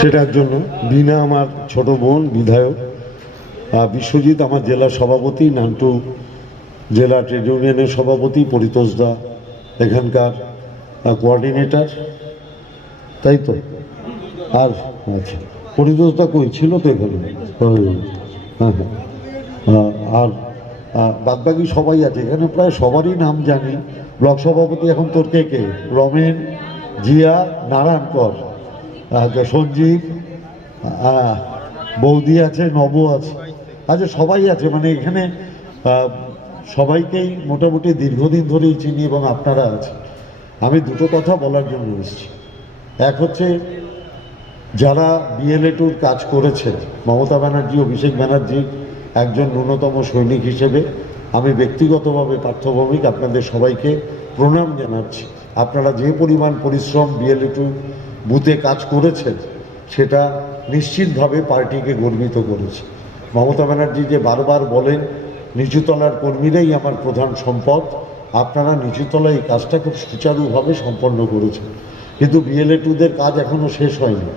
সেটার জন্য বিনা আমার ছোট বোন বিধায়ক, বিশ্বজিৎ আমার জেলা সভাপতি, নান্টু জেলা ট্রেড ইউনিয়নের সভাপতি, পরিতোষ দা এখানকার কোঅর্ডিনেটর, তাই তো? আর আচ্ছা, পরিতোষ দা কই ছিল তো এখানে? হ্যাঁ হ্যাঁ। আর বাদবাকি সবাই আছে এখানে, প্রায় সবারই নাম জানি। ব্লক সভাপতি এখন তোর কে কে? রমেন, জিয়া, নারায়ণকর, সঞ্জীব, বৌদি আছে, নব আছে, আচ্ছা সবাই আছে। মানে এখানে সবাইকেই মোটামুটি দীর্ঘদিন ধরেই চিনি এবং আপনারা আছে। আমি দুটো কথা বলার জন্য এসেছি। এক হচ্ছে, যারা বিএলএ-2 কাজ করেছে, মমতা ব্যানার্জি, অভিষেক ব্যানার্জি একজন ন্যূনতম সৈনিক হিসেবে আমি ব্যক্তিগতভাবে পার্থভৌমিক আপনাদের সবাইকে প্রণাম জানাচ্ছি। আপনারা যে পরিমাণ পরিশ্রম বিএলএ-2 বুথে কাজ করেছেন সেটা নিশ্চিতভাবে পার্টিকে গর্বিত করেছে। মমতা ব্যানার্জি যে বারবার বলেন নিচুতলার কর্মীরাই আমার প্রধান সম্পদ, আপনারা নিচুতলায় এই কাজটা খুব সুচারুভাবে সম্পন্ন করেছেন। কিন্তু বিএলএ-2দের কাজ এখনও শেষ হয়নি।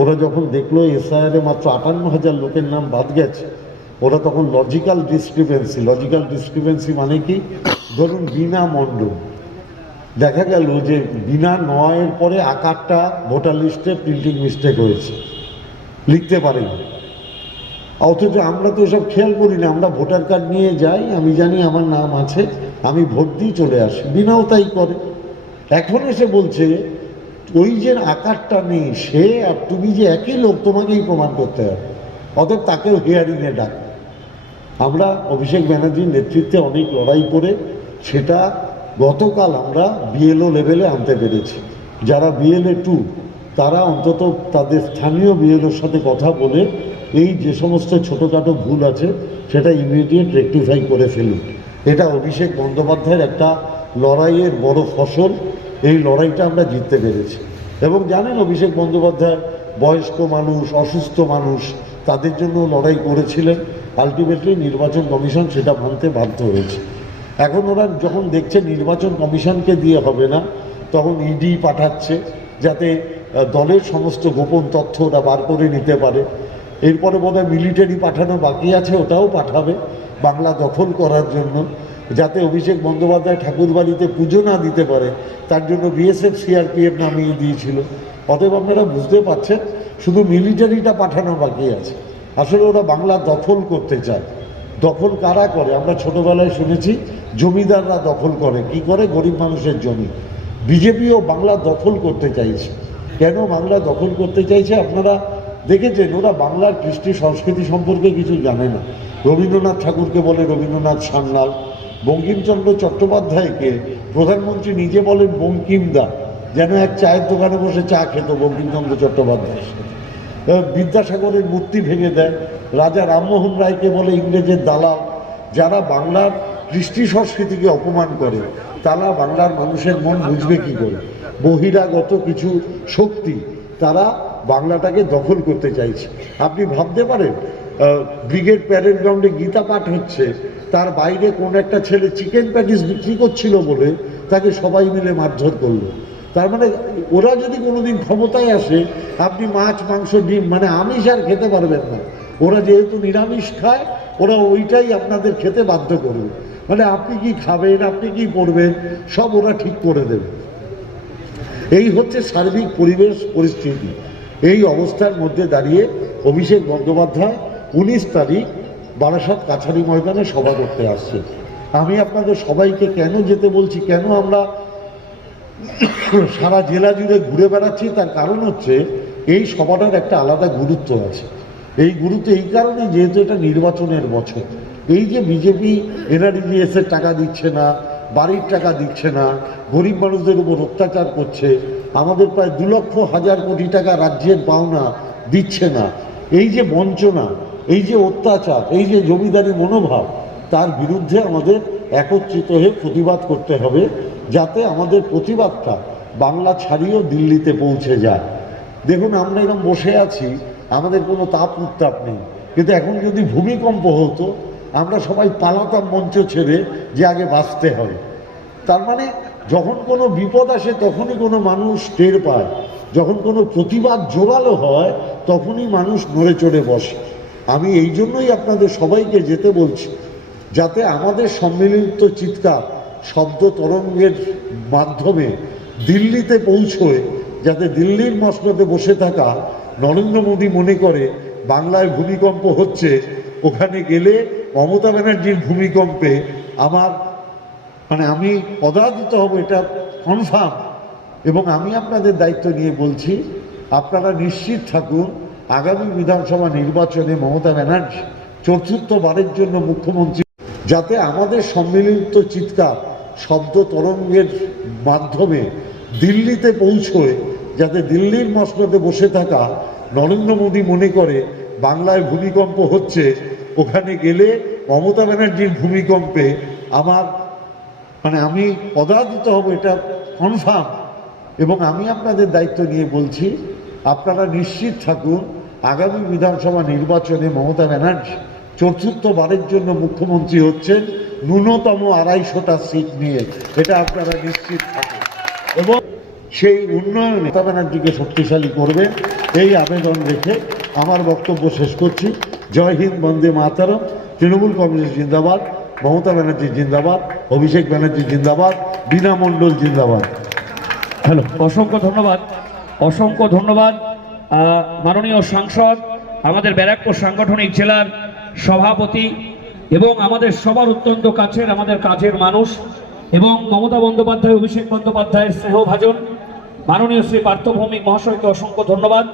ওরা যখন দেখলো এসআইআরে মাত্র 58,000 লোকের নাম বাদ গেছে, ওরা তখন লজিক্যাল ডিসক্রিপেন্সি মানে কি? ধরুন বিনা মণ্ডল, দেখা গেল যে বিনা নয়ের পরে আকারটা ভোটার লিস্টে প্রিন্টিং মিস্টেক হয়েছে, লিখতে পারেনি। অথচ আমরা তো এসব খেয়াল করি না, আমরা ভোটার কার্ড নিয়ে যাই, আমি জানি আমার নাম আছে, আমি ভোট দিয়ে চলে আসি। বিনাও তাই করে। এখন এসে বলছে ওই যে আকারটা নেই, সে আর তুমি যে একই লোক, তোমাকেই প্রমাণ করতে হবে, অতএব তাকেও হিয়ারিংয়ে ডাক। আমরা অভিষেক ব্যানার্জির নেতৃত্বে অনেক লড়াই করে সেটা গতকাল আমরা বিএলও লেভেলে আনতে পেরেছি। যারা বিএলএ-2 তারা অন্তত তাদের স্থানীয় বিএলওর সাথে কথা বলে এই যে সমস্ত ছোটোখাটো ভুল আছে সেটা ইমিডিয়েট রেকটিফাই করে ফেলুন। এটা অভিষেক বন্দ্যোপাধ্যায়ের একটা লড়াইয়ের বড় ফসল। এই লড়াইটা আমরা জিততে পেরেছি। এবং জানেন, অভিষেক বন্দ্যোপাধ্যায় বয়স্ক মানুষ, অসুস্থ মানুষ, তাদের জন্য লড়াই করেছিলেন। আলটিমেটলি নির্বাচন কমিশন সেটা মানতে বাধ্য হয়েছে। এখন ওরা যখন দেখছে নির্বাচন কমিশনকে দিয়ে হবে না, তখন ইডি পাঠাচ্ছে যাতে দলের সমস্ত গোপন তথ্য ওরা বার করে নিতে পারে। এরপরে বোধহয় মিলিটারি পাঠানো বাকি আছে, ওটাও পাঠাবে বাংলা দখল করার জন্য, যাতে অভিষেক বন্দ্যোপাধ্যায় ঠাকুরবাড়িতে পুজো না দিতে পারে। তার জন্য বিএসএফ সিআরপিএফ নামিয়ে দিয়েছিল। অতএব আপনারা বুঝতে পারছেন, শুধু মিলিটারিটা পাঠানো বাকি আছে। আসলে ওরা বাংলা দখল করতে চায়। দখল কারা করে? আমরা ছোটবেলায় শুনেছি জমিদাররা দখল করে। কি করে? গরিব মানুষের জমি। বিজেপিও বাংলা দখল করতে চাইছে। কেন বাংলা দখল করতে চাইছে আপনারা দেখেছেন? ওরা বাংলার কৃষ্টি সংস্কৃতি সম্পর্কে কিছু জানে না। রবীন্দ্রনাথ ঠাকুরকে বলে রবীন্দ্রনাথ সান্যাল, বঙ্কিমচন্দ্র চট্টোপাধ্যায়কে প্রধানমন্ত্রী নিজে বলেন বঙ্কিমদা, যেন এক চায়ের দোকানে বসে চা খেত বঙ্কিমচন্দ্র চট্টোপাধ্যায়। বিদ্যাসাগরের মূর্তি ভেঙে দেয়। রাজা রামমোহন রায়কে বলে ইংরেজের দালাল। যারা বাংলার কৃষ্টি সংস্কৃতিকে অপমান করে তারা বাংলার মানুষের মন বুঝবে কী করে? বহিরাগত কিছু শক্তি তারা বাংলাটাকে দখল করতে চাইছে। আপনি ভাবতে পারেন, ব্রিগেড প্যারেড গ্রাউন্ডে গীতা পাঠ হচ্ছে, তার বাইরে কোন একটা ছেলে চিকেন প্যাটিস বিক্রি করছিল বলে তাকে সবাই মিলে মারধর করলো। তার মানে ওরা যদি কোনোদিন ক্ষমতায় আসে, আপনি মাছ, মাংস, ডিম মানে আমিষ আর খেতে পারবেন না। ওরা যেহেতু নিরামিষ খায়, ওরা ওইটাই আপনাদের খেতে বাধ্য করবে। মানে আপনি কি খাবেন, আপনি কি পরবেন, সব ওরা ঠিক করে দেবে। এই হচ্ছে সার্বিক পরিবেশ পরিস্থিতি। এই অবস্থার মধ্যে দাঁড়িয়ে অভিষেক বন্দ্যোপাধ্যায় 19 তারিখ বারাসাত কাছারি ময়দানে সভা করতে আসছে। আমি আপনাদের সবাইকে কেন যেতে বলছি, কেন আমরা সারা জেলা জুড়ে ঘুরে বেড়াচ্ছি, তার কারণ হচ্ছে এই সভাটার একটা আলাদা গুরুত্ব আছে। এই গুরুত্ব এই কারণে, যেহেতু এটা নির্বাচনের বছর। এই যে বিজেপি এনআরইজিএসের টাকা দিচ্ছে না, বাড়ির টাকা দিচ্ছে না, গরিব মানুষদের উপর অত্যাচার করছে, আমাদের প্রায় 2,00,000 কোটি টাকা রাজ্যের পাওনা দিচ্ছে না, এই যে বঞ্চনা, এই যে অত্যাচার, এই যে জমিদারি মনোভাব, তার বিরুদ্ধে আমাদের একত্রিত হয়ে প্রতিবাদ করতে হবে, যাতে আমাদের প্রতিবাদটা বাংলা ছাড়িয়েও দিল্লিতে পৌঁছে যায়। দেখুন, আমরা এরকম বসে আছি, আমাদের কোনো তাপ উত্তাপ নেই, কিন্তু এখন যদি ভূমিকম্প হতো আমরা সবাই পালাতাম মঞ্চ ছেড়ে, যে আগে বাঁচতে হবে। তার মানে যখন কোনো বিপদ আসে তখনই কোনো মানুষ টের পায় যখন কোনো প্রতিবাদ জোরালো হয় তখনই মানুষ নড়ে চড়ে বসে। আমি এই জন্যই আপনাদের সবাইকে যেতে বলছি, যাতে আমাদের সম্মিলিত চিৎকার শব্দ তরঙ্গের মাধ্যমে দিল্লিতে পৌঁছয়, যাতে দিল্লির মসনদে বসে থাকা নরেন্দ্র মোদী মনে করে বাংলায় ভূমিকম্প হচ্ছে, ওখানে গেলে মমতা ব্যানার্জির ভূমিকম্পে আমি পরাজিত হব, এটা কনফার্ম। এবং আমি আপনাদের দায়িত্ব নিয়ে বলছি, আপনারা নিশ্চিত থাকুন আগামী বিধানসভা নির্বাচনে মমতা ব্যানার্জি চতুর্থবারের জন্য মুখ্যমন্ত্রী, যাতে আমাদের সম্মিলিত চিৎকার শব্দ তরঙ্গের মাধ্যমে দিল্লিতে পৌঁছয়, যাতে দিল্লির মসনদে বসে থাকা নরেন্দ্র মোদী মনে করে বাংলায় ভূমিকম্প হচ্ছে, ওখানে গেলে মমতা ব্যানার্জির ভূমিকম্পে আমি পরাজিত হব, এটা কনফার্ম। এবং আমি আপনাদের দায়িত্ব নিয়ে বলছি, আপনারা নিশ্চিত থাকুন আগামী বিধানসভা নির্বাচনে মমতা ব্যানার্জি চতুর্থবারের জন্য মুখ্যমন্ত্রী হচ্ছেন, ন্যূনতম 250টা সিট নিয়ে, এটা আপনারা নিশ্চিত থাকুন। এবং সেই উন্নয়নে মমতা ব্যানার্জিকে শক্তিশালী করবেন, এই আবেদন রেখে আমার বক্তব্য শেষ করছি। জয় হিন্দ, বন্দে মাতরম। তৃণমূল কংগ্রেস জিন্দাবাদ, মমতা ব্যানার্জি জিন্দাবাদ, অভিষেক ব্যানার্জি জিন্দাবাদ, বীণা মণ্ডল জিন্দাবাদ। হ্যালো, অসংখ্য ধন্যবাদ, অসংখ্য ধন্যবাদ মাননীয় সাংসদ, আমাদের ব্যারাকপুর সাংগঠনিক জেলার সভাপতি এবং আমাদের সবার অত্যন্ত কাছের, আমাদের কাছের মানুষ এবং মমতা বন্দ্যোপাধ্যায়, অভিষেক বন্দ্যোপাধ্যায়ের স্নেহভাজন মাননীয় শ্রী পার্থ ভৌমিক মহাশয়কে অসংখ্য ধন্যবাদ।